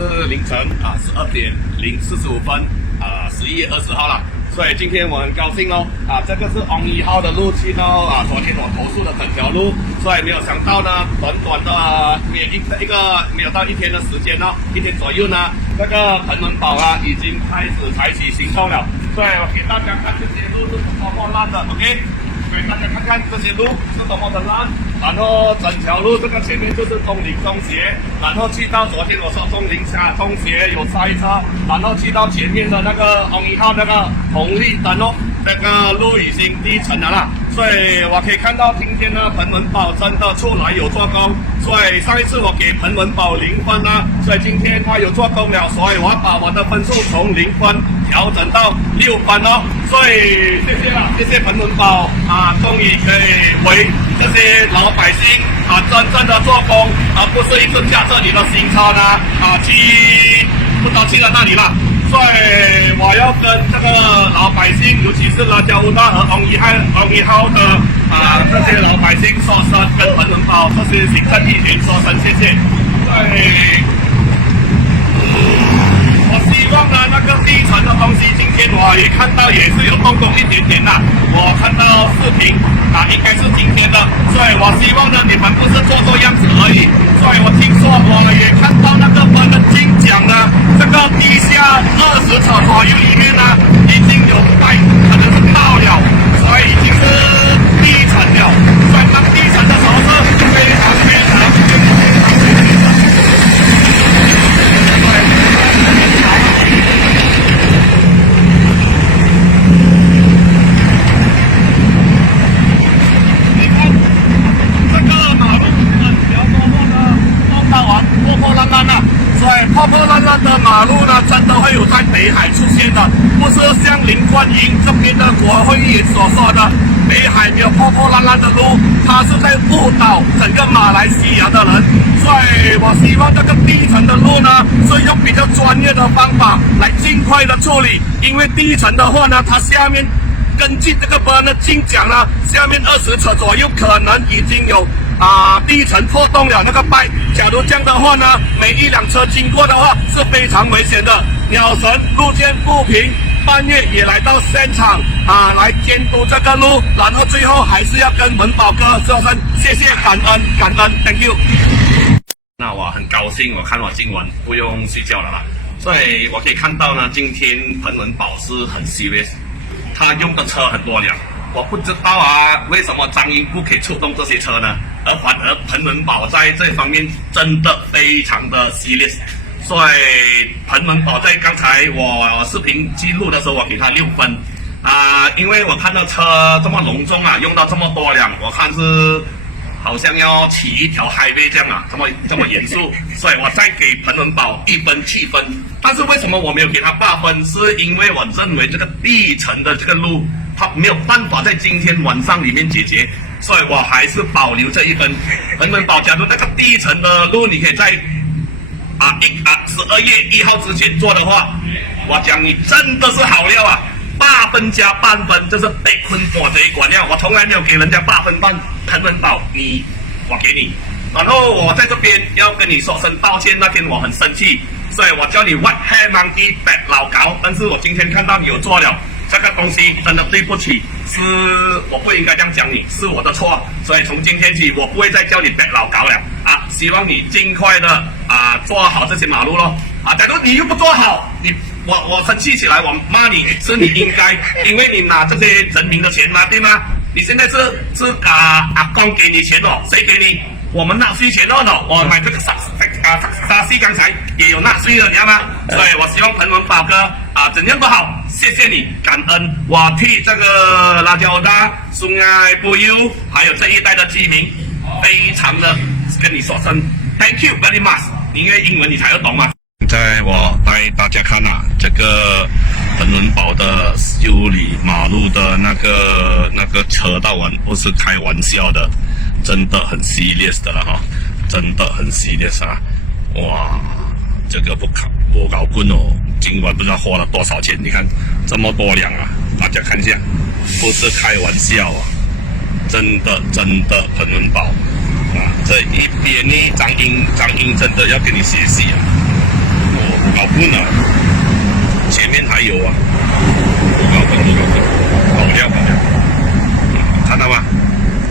是凌晨12:4511月20号了，所以今天我很高兴哦这个是11号的路径哦昨天我投诉的整条路，所以没有想到呢，短短的没有到一天的时间哦，1天左右呢，那个彭文宝已经开始采取行动了，所以我给大家看这些路是多么烂的 ，OK。给大家看看这些路是多么的烂，然后整条路这个前面就是东林中学，然后去到昨天我说东林中学有塞车，然后去到前面的那个11号那个红绿灯哦，那个路已经地层了啦，所以我可以看到今天呢彭文宝真的出来有做工，所以上一次我给彭文宝0分啦，所以今天他有做工了，所以我把我的分数从0分调整到6分哦，所以谢谢啦，谢谢彭文宝终于可以为这些老百姓真正的做工，而不是一直驾着你的新车呢去不知道去了哪里了。所以我要跟这个老百姓，尤其是辣椒乌大和11号的这些老百姓说声，跟彭文宝这些行政议员说声谢谢。对。我希望呢，那个地层的东西，今天我也看到也是有动工一点点啦。我看到视频应该是今天的，所以我希望呢，你们不是做样子而已。所以我听说我也看到那个分的金奖呢，这个地下20尺左右里面呢，已经有可能是到了，所以已经是地层了。所以当地层的时候是非常破破烂烂的马路呢，真的会有在北海出现的，不是像林冠英这边的国会议员所说的，北海没有破破烂烂的路，他是在误导整个马来西亚的人。所以我希望这个地层的路呢，是用比较专业的方法来尽快的处理，因为地层的话呢，它下面根据这个分的金奖呢，下面20尺左右可能已经有地层破洞了那个拜，假如这样的话呢，每一辆车经过的话是非常危险的。鸟神路见不平，半夜也来到现场来监督这个路，然后最后还是要跟文宝哥说声谢谢感恩 ，Thank you。那我很高兴，我看我今晚不用睡觉了啦，所以我可以看到呢，今天彭文宝是很 serious， 他用的车很多辆。我不知道为什么张英不可以触动这些车呢？而反而彭文宝在这方面真的非常的 serious， 所以彭文宝在刚才我视频记录的时候，我给他6分因为我看到车这么隆重用到这么多辆，我看是好像要起一条 highway 这样这么严肃，所以我再给彭文宝1分7分。但是为什么我没有给他8分？是因为我认为这个地层的这个路，它没有办法在今天晚上里面解决，所以我还是保留这1分。彭文宝，假如那个地层的路你可以在12月1号之前做的话，我讲你真的是好料8分加半分，这是被困我这一关料，我从来没有给人家8分半。彭文宝，我给你。然后我在这边要跟你说声道歉，那天我很生气，所以我叫你 white hair monkey 白老高，但是我今天看到你有做了这个东西，真的对不起，是我不应该这样讲你，是我的错，所以从今天起我不会再叫你白老高了希望你尽快的做好这些马路咯假如你又不做好，我生气起来，我骂你是你应该，因为你拿这些人民的钱嘛，对吗？你现在是阿公给你钱谁给你？我们纳税钱我买这个沙西刚才也有纳税的，你知道吗？所以我希望彭文宝哥怎样都好，谢谢你，感恩。我替这个辣椒大、松爱不忧，还有这一带的居民，非常的跟你说声 Thank you very much。你因为英文你才会懂吗？现在我带大家看这个彭文宝的修理马路的那个车道不是开玩笑的，真的很 serious 的了真的很 serious 哇，这个不搞棍今晚不知道花了多少钱，你看这么多辆大家看一下，不是开玩笑真的彭文宝这一边呢，张英真的要给你学习分啊，前面还有啊，5高分，好料，看到吗？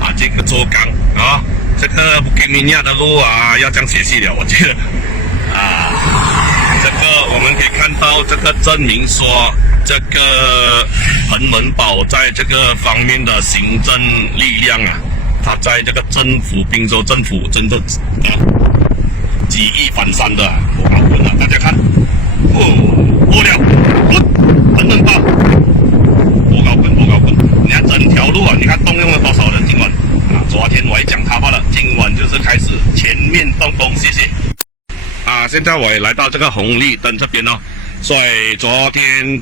啊，这个周岗啊，这个不给米亚的路啊，要这样学习了，我觉得啊，这个我们可以看到，这个证明说，这个彭文宝在这个方面的行政力量啊，他在这个政府滨州政府真的举一反三的，我搞混了，大家看，过了，彭文宝，我搞混，你看整条路啊，你看动用了多少人？今晚啊，昨天我也讲他罢了，今晚就是开始全面动工，谢谢。啊，现在我也来到这个红绿灯这边哦，所以昨天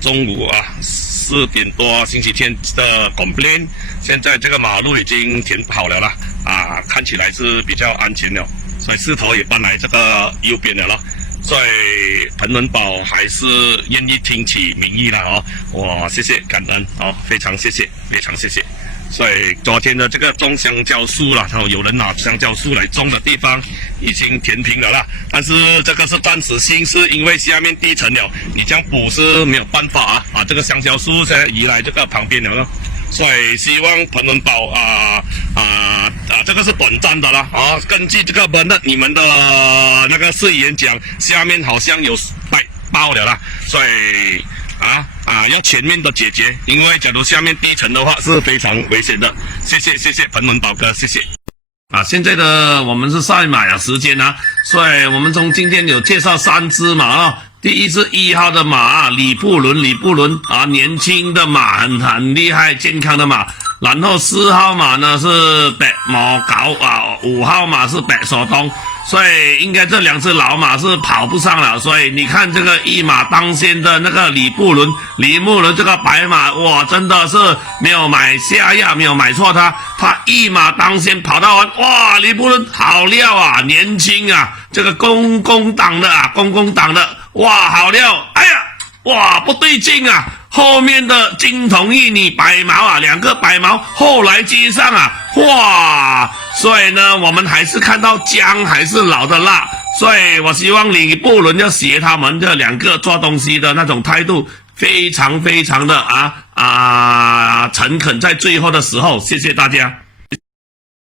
中午4点多星期天的 complain， 现在这个马路已经填好了啦，看起来是比较安全了，所以势头也搬来这个右边了咯。所以彭文宝还是愿意听取民意了哦，我谢谢感恩哦，非常谢谢。所以昨天的这个种香蕉树啦，然后有人拿香蕉树来种的地方已经填平了啦，但是这个是暂时性，是因为下面地层了，你这样补是没有办法啊，这个香蕉树现在移来这个旁边了咯。所以希望彭文宝这个是短暂的啦根据这个你们的那个市议员讲，下面好像有爆了啦，所以要全面的解决，因为假如下面地层的话是非常危险的。谢谢彭文宝哥，谢谢。现在的我们是赛马时间所以我们从今天有介绍3只马第一是1号的马李布伦年轻的马，很厉害，健康的马。然后4号马呢是白毛狗5号马是白手东，所以应该这2只老马是跑不上了。所以你看这个一马当先的那个李木伦这个白马，哇，真的是没有买下压，没有买错他一马当先跑到完，哇，李木伦好料年轻这个公共党的，哇，好料，哎呀，哇，不对劲后面的金童玉女白毛2个白毛后来接上哇，所以呢我们还是看到姜还是老的辣，所以我希望李布伦要学他们这2个做东西的那种态度，非常的诚恳，在最后的时候，谢谢大家。